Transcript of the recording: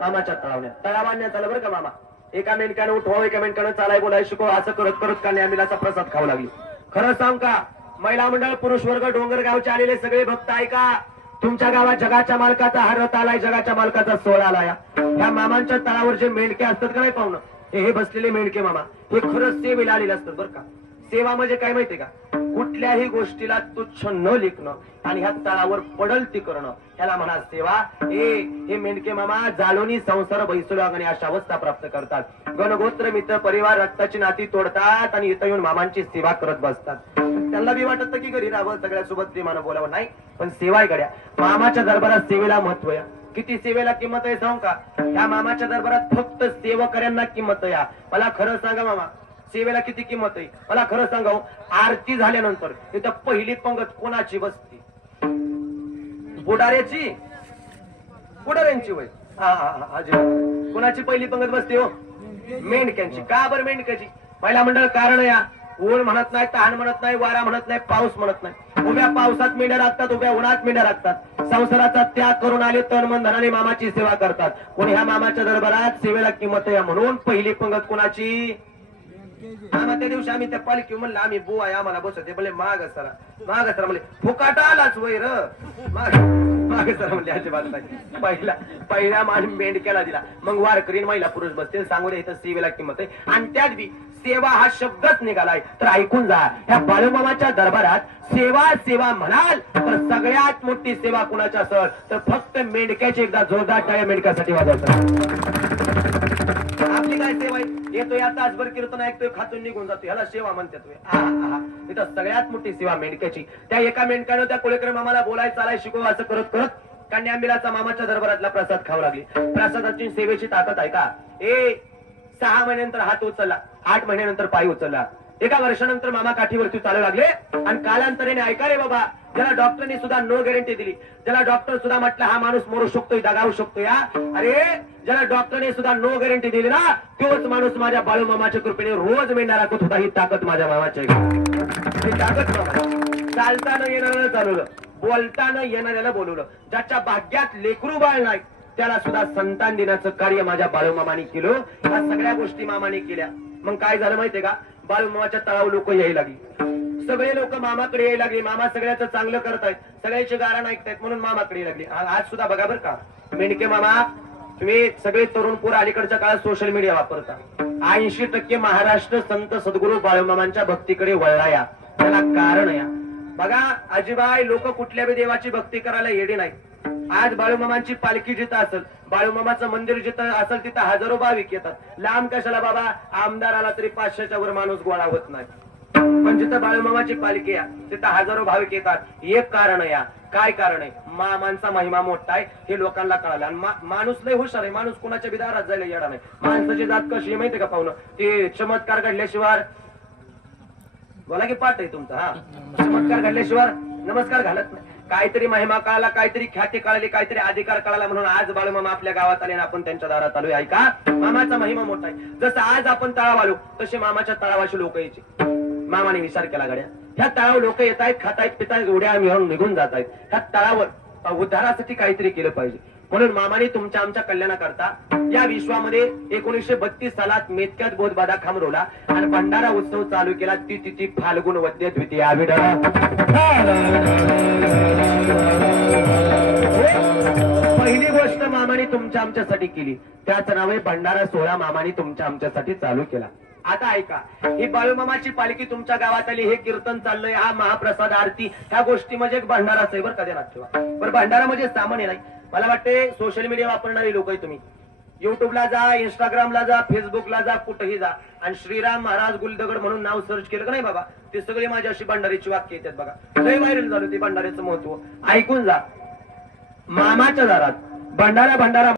मामाच्या तळावण्यात तळावाण्यात चाललं बरं का मामा? एका मेनक्यानं उठवा एका मेनक्यानं चालाय बोलाय शिकव असं करत करत काल आम्हीलाचा प्रसाद खाऊ लागली. खरं सांग का महिला मंडळ पुरुष वर्ग डोंगर गावचे आलेले सगळे भक्त ऐका तुमच्या गावात जगाच्या मालकाचा हा रथ आलाय जगाच्या मालकाचा सोहळा आलाय. या मामांच्या तळावर जे मेंढके असतात का नाही पाहुणं? हे हे बसलेले मेंढके मामा हे खरंच सेवेला आलेले असतात बरं का. सेवा म्हणजे काय माहितीये का? कुठल्याही गोष्टीला तुच्छ न लिखणं आणि ह्या तळावर पडल ती करणं ह्याला म्हणा सेवा. ए हे मेंढके मामा जालोनी संसार बैसुलाग आणि अशा अवस्था प्राप्त करतात. गणगोत्र मित्र परिवार रक्ताची नाती तोडतात आणि इथं येऊन मामांची सेवा करत बसतात. त्यांना बी वाटत की घरी राहावं सगळ्यासोबत प्रेमानं बोलावं. नाही पण सेवा आहे गड्या. मामाच्या दरबारात सेवेला महत्त्व आहे. किती सेवेला किंमत आहे सांगू का? या मामाच्या दरबारात फक्त सेवकऱ्यांना किंमत या मला खरं सांगा मामा सेवेला किती किंमत आहे? मला खरं सांगाव आरती झाल्यानंतर तिथं पहिली पंगत कोणाची बसते? बुडाऱ्याची बुडाऱ्यांची वय. हा हा हा कोणाची पहिली पंगत बसते हो? मेंढक्यांची. का बरं मेंढक्याची? पहिला मंडळ कारण या. ऊन म्हणत नाही तहान म्हणत नाही वारा म्हणत नाही पाऊस म्हणत नाही. उभ्या पावसात मेंढ्या राखतात उभ्या उन्हात मेंढ्या राखतात. संसाराचा त्याग करून आले तन मन धनाने मामाची सेवा करतात. कोणी ह्या मामाच्या दरबारात सेवेला किंमत या म्हणून पहिली पंगत कोणाची? मामा त्या दिवशी आम्ही त्या पालखी म्हणलं आम्ही बुवा आहे आम्हाला बसते म्हणले माग सरा. माग सरा म्हणले फुकाटा आलाच वैर माग माग सरा म्हणले अजिबात नाही. पहिला पहिला मान मेंढक्याला दिला. मग वारकरी महिला पुरुष बसतील सांगू दे इथं सेवेला किंमत आहे. आणि त्यात बी सेवा हा शब्दच निघालाय तर ऐकून जा ह्या बाळूमामाच्या दरबारात सेवा सेवा म्हणाल तर सगळ्यात मोठी सेवा कुणाच्या सर तर फक्त मेंढक्याची एकदा जोरदार टाळ्या मेंढक्यासाठी वाजवतात. आपली काय सेवा आहे? येतोय या तासभर कीर्तन ऐकतोय खातून निघून जातो ह्याला सेवा म्हणतात इथं सगळ्यात मोठी सेवा मेंढक्याची. त्या एका मेंढक्यानं त्या कोळेकर मामाला बोलाय चालाय शिकवा असं करत करत कन्यामिलाचा मामाच्या दरबारातला प्रसाद खाऊ लागली. प्रसादाची सेवेची ताकद आहे का? ए सहा महिन्यानंतर हात उचलला. आठ महिन्यानंतर पाय उचलला. एका वर्षानंतर मामा काठीवरती चालू लागले. आणि कालांतराने ऐका रे बाबा ज्याला डॉक्टरने सुद्धा नो गॅरंटी दिली ज्याला डॉक्टर सुद्धा म्हटलं हा माणूस मरू शकतोय दगावू शकतो या अरे ज्याला डॉक्टरने सुद्धा नो गॅरंटी दिली ना तोच माणूस माझ्या बाळू मामाच्या कृपेने रोज मेंढा राखत होता ही ताकद माझ्या मामाच्या ताकद मामा चालताना येणाऱ्याला चालवलं बोलताना येणाऱ्याला बोलवलं. ज्याच्या भाग्यात लेकरू बाळ नाही त्याला सुद्धा संतान देण्याचं कार्य माझ्या बाळूमामाने केलं. या सगळ्या गोष्टी मामाने केल्या. मग काय झालं माहितीये का? बालमामाच्या तळावर लोक यायला लागली. सगळे लोक मामाकडे यायला लागले. मामा सगळ्याचं चांगलं करतायत. सगळ्याचे गारण ऐकतायत म्हणून मामाकडे लागले. आज सुद्धा बघा बरं का. मेंढके मामा तुम्ही सगळे तरुण पोर अलीकडच्या काळात सोशल मीडिया वापरता. ऐंशी टक्के महाराष्ट्र संत सद्गुरू बाळूमामांच्या भक्तीकडे वळलाया त्याला कारण या. बघा आजीबाई लोक कुठल्या बी देवाची भक्ती करायला येडी नाही आज बाळूमामांची पालखी जिथं असेल बाळूमामाचं मंदिर जिथं असेल तिथं हजारो भाविक येतात. लांब कशाला बाबा? आमदार आला तरी पाचशेच्या वर माणूस गोळा होत नाही. पण जिथं बाळूमामाची पालखी या तिथं हजारो भाविक येतात. एक कारण या. काय कारण आहे? मामांचा महिमा मोठा आहे हे लोकांना कळालं. आणि मा- माणूस लय हुशार आहे. माणूस कुणाच्या बी दारात जायला येणार नाही. माणसाची जात कशी आहे माहितीये का पाहुणं? ते चमत्कार घडल्याशिवाय बोला की पाठ आहे तुमचा हा. चमत्कार घडल्याशिवाय नमस्कार घालत नाही. काहीतरी महिमा कळाला काहीतरी ख्याती कळाली काहीतरी अधिकार कळाला म्हणून आज बाळूमामा आपल्या गावात आले आणि आपण त्यांच्या दारात आलोय. ऐका मामाचा महिमा मोठा आहे. जसं आज आपण तळाव आलो तसे मामाच्या तळावाशी लोक यायचे. मामाने विचार केला गड्या ह्या तळावर लोक येत आहेत खातायत पितायत उड्या मिळून निघून जात आहेत ह्या तळावर उद्धारासाठी काहीतरी केलं पाहिजे. म्हणून मामाने तुमच्या आमच्या कल्याणाकरता या विश्वामध्ये एकोणीसशे बत्तीस सालात मेतक्यात बोधबाधा खामरवला आणि भंडारा उत्सव चालू केला. ती तिची फाल्गुन वद्य द्वितीया आविड. पहिली गोष्ट मामाने तुमच्या आमच्यासाठी केली. त्याच नाव आहे भंडारा सोहळा मामाने तुमच्या आमच्यासाठी चालू केला. आता ऐका ही बाळूमामाची पालखी तुमच्या गावात आली हे कीर्तन चाललंय हा महाप्रसाद आरती ह्या गोष्टी म्हणजे एक भंडाराच आहे बरं का ध्यानात ठेवा. बरं भंडारा म्हणजे सामान्य नाही मला वाटते सोशल मीडिया वापरणारी लोक आहे तुम्ही युट्यूबला जा इंस्टाग्रामला जा फेसबुकला जा कुठेही जा. आणि श्रीराम महाराज गुलदगड म्हणून नाव सर्च केलं का नाही बाबा? ते सगळे माझ्या अशी भंडारीची वाक्य येतात बघा. लय व्हायरल झालं ते भंडाऱ्याचं महत्त्व. ऐकून जा. मामाच्या दारात. भंडारा भंडारा.